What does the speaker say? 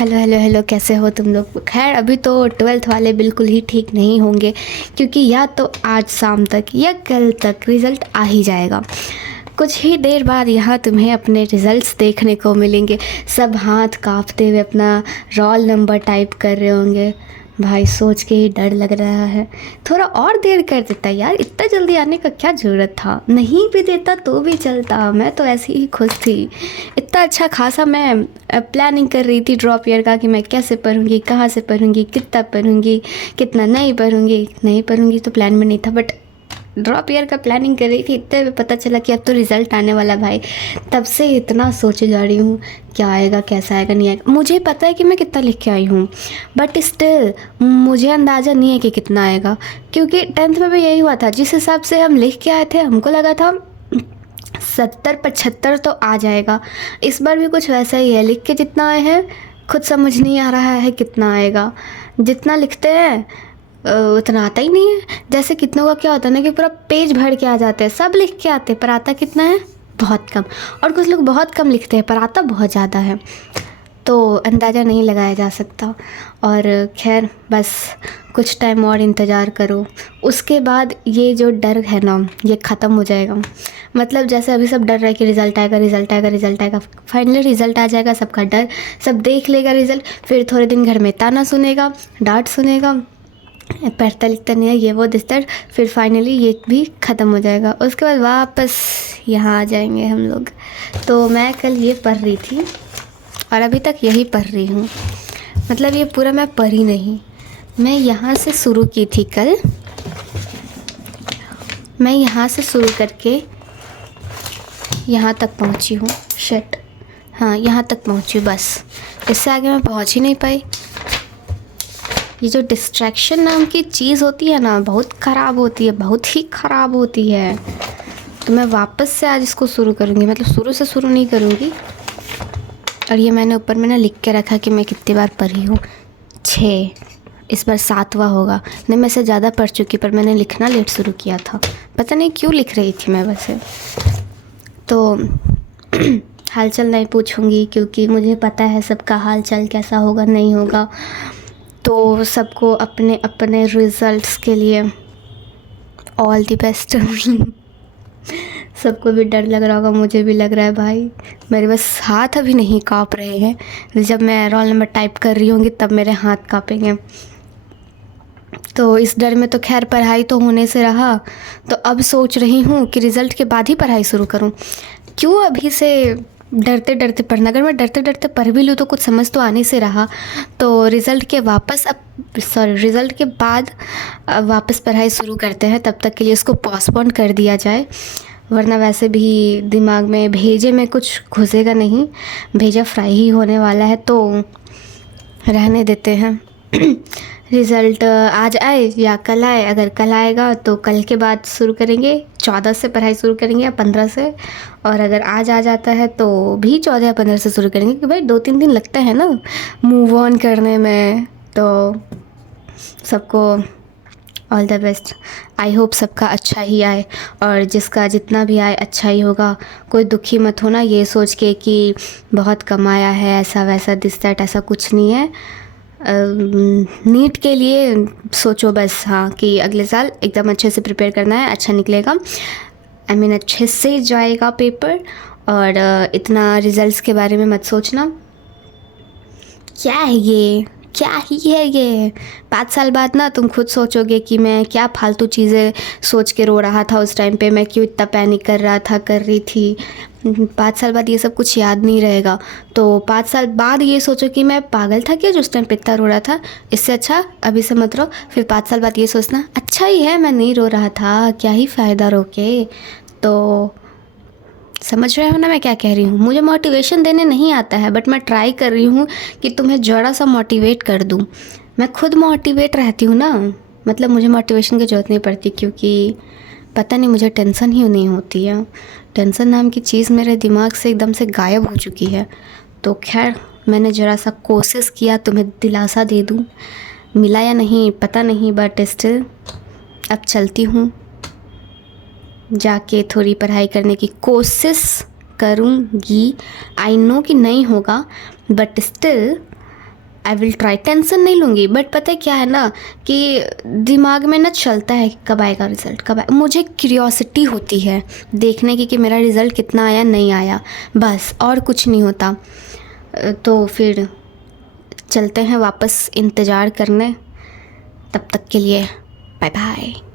Hello hello hello, कैसे हो तुम लोग? खैर अभी तो ट्वेल्थ वाले बिल्कुल ही ठीक नहीं होंगे, क्योंकि या तो आज शाम तक या कल तक रिज़ल्ट आ ही जाएगा। कुछ ही देर बाद यहाँ तुम्हें अपने रिज़ल्ट्स देखने को मिलेंगे। सब हाथ कांपते हुए अपना रोल नंबर टाइप कर रहे होंगे। भाई सोच के ही डर लग रहा है। थोड़ा और देर कर देता यार, इतना जल्दी आने का क्या ज़रूरत था? नहीं भी देता तो भी चलता, मैं तो ऐसी ही खुश थी। इतना अच्छा खासा मैं प्लानिंग कर रही थी ड्रॉप ईयर का, कि मैं कैसे पढ़ूंगी, कहाँ से पढ़ूंगी, कितना पढ़ूंगी, कितना नहीं पढ़ूंगी तो प्लान में नहीं था। बट ड्रॉप ईयर का प्लानिंग कर रही थी, इतने में पता चला कि अब तो रिज़ल्ट आने वाला भाई। तब से इतना सोचे जा रही हूँ क्या आएगा, कैसा आएगा, नहीं आएगा। मुझे पता है कि मैं कितना लिख के आई हूँ, बट स्टिल मुझे अंदाज़ा नहीं है कि कितना आएगा, क्योंकि टेंथ में भी यही हुआ था। जिस हिसाब से हम लिख के आए थे, हमको लगा था 70-75 तो आ जाएगा। इस बार भी कुछ वैसा ही है, लिख के जितना आए हैं खुद समझ नहीं आ रहा है कितना आएगा। जितना लिखते हैं उतना आता ही नहीं है। जैसे कितनों का क्या होता है ना, कि पूरा पेज भर के आ जाते हैं, सब लिख के आते हैं पर आता कितना है? बहुत कम। और कुछ लोग बहुत कम लिखते हैं पर आता बहुत ज़्यादा है। तो अंदाज़ा नहीं लगाया जा सकता। और खैर बस कुछ टाइम और इंतज़ार करो, उसके बाद ये जो डर है ना ये ख़त्म हो जाएगा। मतलब जैसे अभी सब डर रहे हैं कि रिज़ल्ट आएगा, रिज़ल्ट आएगा, रिज़ल्ट आएगा, फाइनली रिज़ल्ट आ जाएगा, सबका डर, सब देख लेगा रिज़ल्ट, फिर थोड़े दिन घर में ताना सुनेगा, डांट सुनेगा, पढ़ता लिखता नहीं है, ये वो दिस्तर। फिर फाइनली ये भी ख़त्म हो जाएगा, उसके बाद वापस यहाँ आ जाएंगे हम लोग। तो मैं कल ये पढ़ रही थी और अभी तक यही पढ़ रही हूँ। मतलब ये पूरा मैं पढ़ी नहीं, मैं यहाँ से शुरू की थी कल। मैं यहाँ से शुरू करके यहाँ तक पहुँची हूँ। शिट, हाँ यहाँ तक पहुँची हूँ, बस इससे आगे मैं पहुँच ही नहीं पाई। ये जो डिस्ट्रैक्शन नाम की चीज़ होती है ना, बहुत ख़राब होती है, बहुत ही ख़राब होती है। तो मैं वापस से आज इसको शुरू करूँगी, मतलब शुरू से शुरू नहीं करूँगी। और ये मैंने ऊपर में ना लिख के रखा कि मैं कितनी बार पढ़ी हूँ, 6, इस बार 7वां होगा। नहीं, मैं से ज़्यादा पढ़ चुकी, पर मैंने लिखना लेट शुरू किया था, पता नहीं क्यों लिख रही थी मैं वैसे। तो हालचाल नहीं पूछूंगी, क्योंकि मुझे पता है सबका हालचाल कैसा होगा, नहीं होगा। तो सबको अपने अपने रिज़ल्ट्स के लिए ऑल द बेस्ट। सबको भी डर लग रहा होगा, मुझे भी लग रहा है भाई। मेरे बस हाथ अभी नहीं काँप रहे हैं, जब मैं रोल नंबर टाइप कर रही होंगी तब मेरे हाथ काँपेंगे। तो इस डर में तो खैर पढ़ाई तो होने से रहा। तो अब सोच रही हूँ कि रिज़ल्ट के बाद ही पढ़ाई शुरू करूँ। क्यों अभी से डरते डरते पढ़ना? अगर मैं डरते डरते पढ़ भी लूँ तो कुछ समझ तो आने से रहा। तो रिज़ल्ट के बाद वापस पढ़ाई शुरू करते हैं, तब तक के लिए इसको पोस्टपोन कर दिया जाए, वरना वैसे भी दिमाग में भेजे में कुछ घुसेगा नहीं, भेजा फ्राई ही होने वाला है। तो रहने देते हैं। रिज़ल्ट आज आए या कल आए, अगर कल आएगा तो कल के बाद शुरू करेंगे, 14 से पढ़ाई शुरू करेंगे या 15 से। और अगर आज आ जाता है तो भी 14 या 15 से शुरू करेंगे, क्योंकि भाई 2-3 दिन लगता है ना मूव ऑन करने में। तो सबको all the best. I hope सबका अच्छा ही आए, और जिसका जितना भी आए अच्छा ही होगा। कोई दुखी मत होना ये सोच के कि बहुत कमाया है, ऐसा वैसा दिस दैट, ऐसा कुछ नहीं है। नीट के लिए सोचो बस, हाँ, कि अगले साल एकदम अच्छे से प्रिपेयर करना है, अच्छा निकलेगा, अच्छे से जाएगा पेपर। और इतना रिज़ल्ट्स के बारे में मत सोचना। क्या है ये, क्या ही है ये? 5 साल बाद ना तुम खुद सोचोगे कि मैं क्या फालतू चीज़ें सोच के रो रहा था उस टाइम पे, मैं क्यों इतना पैनिक कर रही थी। 5 साल बाद ये सब कुछ याद नहीं रहेगा। तो 5 साल बाद ये सोचो कि मैं पागल था क्या जो उस टाइम पे इतना रो रहा था। इससे अच्छा अभी से मत रो, फिर 5 साल बाद ये सोचना अच्छा ही है मैं नहीं रो रहा था, क्या ही फ़ायदा रो के। तो समझ रहे हो ना मैं क्या कह रही हूँ? मुझे मोटिवेशन देने नहीं आता है, बट मैं ट्राई कर रही हूँ कि तुम्हें ज़रा सा मोटिवेट कर दूँ। मैं खुद मोटिवेट रहती हूँ ना, मतलब मुझे मोटिवेशन की ज़रूरत नहीं पड़ती, क्योंकि पता नहीं मुझे टेंशन ही नहीं होती है। टेंशन नाम की चीज़ मेरे दिमाग से एकदम से गायब हो चुकी है। तो खैर मैंने ज़रा सा कोशिश किया तुम्हें दिलासा दे दूँ, मिला या नहीं पता नहीं, बट स्टिल अब चलती हूँ, जाके थोड़ी पढ़ाई करने की कोशिश करूँगी। आई नो कि नहीं होगा, but still I will try, tension नहीं लूँगी। बट पता है क्या है ना कि दिमाग में ना चलता है कि कब आएगा रिज़ल्ट, कब आए, मुझे क्यूरियोसिटी होती है देखने की कि मेरा रिज़ल्ट कितना आया नहीं आया, बस और कुछ नहीं होता। तो फिर चलते हैं वापस इंतज़ार करने, तब तक के लिए बाय बाय।